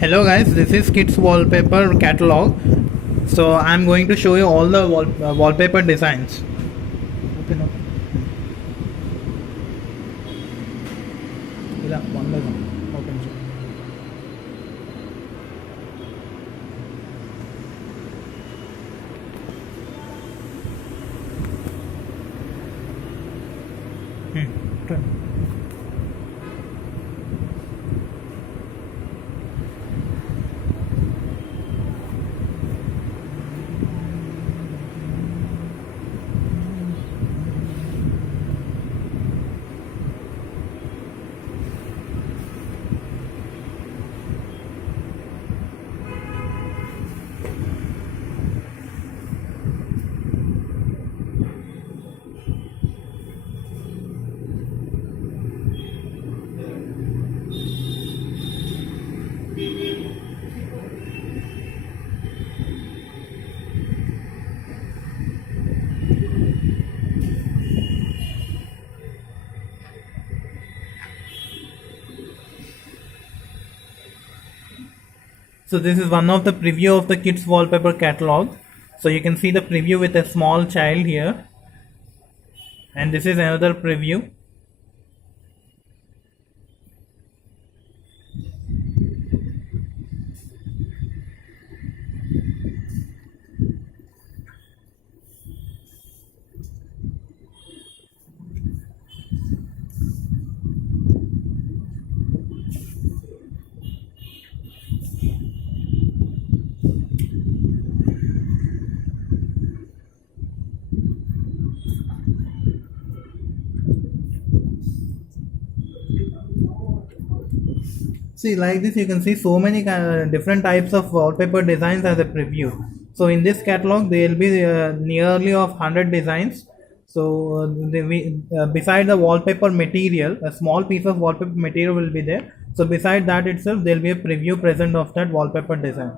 Hello guys, this is Kids Wallpaper Catalog. So I'm going to show you all the wallpaper designs. Open up. One by one. Open. Turn. So this is one of the preview of the Kids Wallpaper Catalog. So you can see the preview with a small child here, and this is another preview. See, like this you can see so many different types of wallpaper designs as a preview. So in this catalog there will be nearly of 100 designs. So beside the wallpaper material, a small piece of wallpaper material will be there. So beside that itself there will be a preview present of that wallpaper design.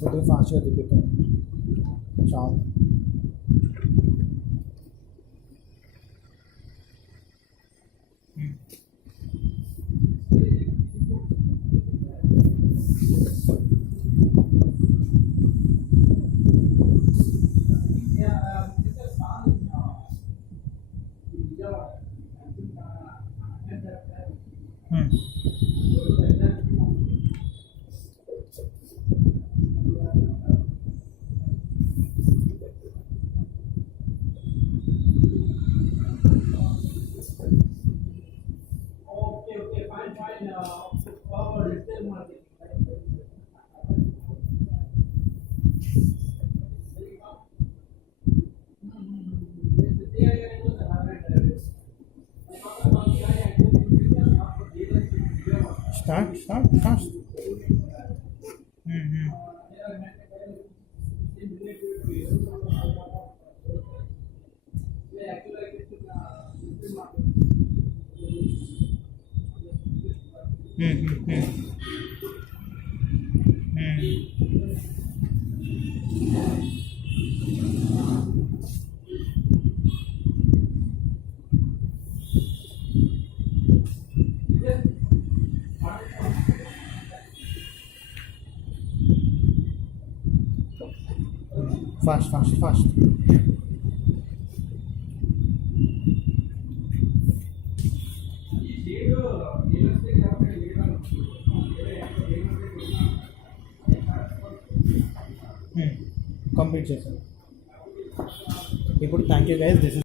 Itu fast dibikin sound. Start. Fast. Complete చేశాను. ఇప్పుడు thank you guys. This